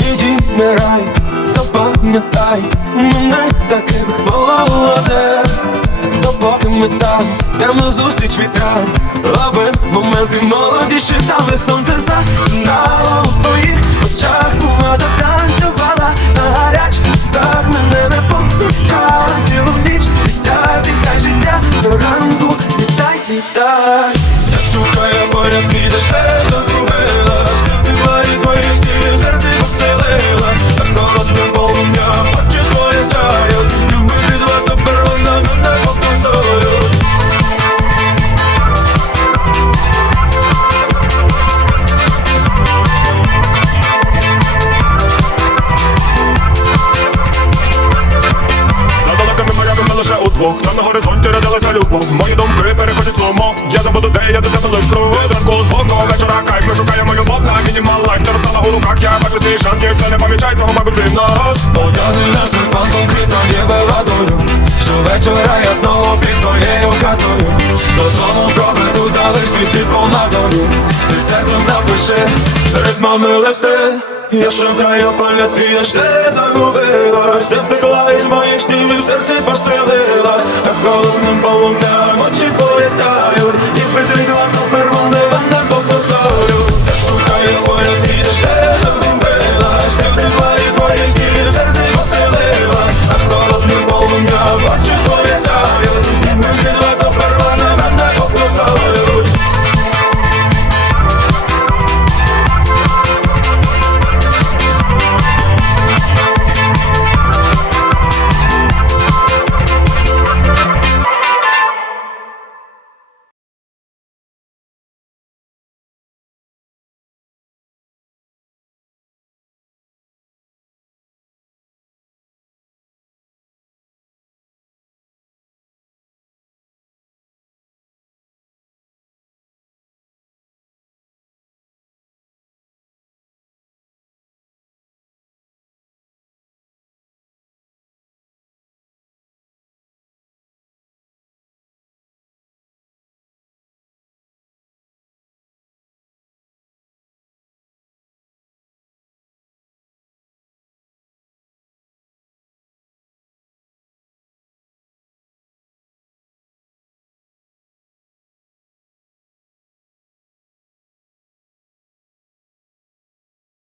Відімирай, запам'ятай мене таким молодим Допоки ми там, там назустріч вітрам Ловим моменти молодіші, але сонце засинало у твоїх Літай Я шукаю поряд, підеш, не загубилась Ти маєш мої стілі, серце поселилась Так холодне полум'я, очі твої сяють. Любить відверто первинна, мене покусують За далекими морями ми лише удвох. Там на горизонті родилася любов. Мої думки переходить сломо Я забуду де, я до тебе лишу. Зранку збоку, вечора кайф. Ми шукаємо любов на мінімал лайф. Ти розстала у руках, я бачу свій шанс Ніхто не помічає цього, мабуть, крім нас Одягни на серпан конкретно ніби ладою Щовечора я знову під твоєю хатою. До дому проведу залиш свій слід понадою. Ти серцем напиши ритмами листи. Я шукаю пам'ять, я ж не загубилась. Ти втекла із моїх снів і в серці постелилась.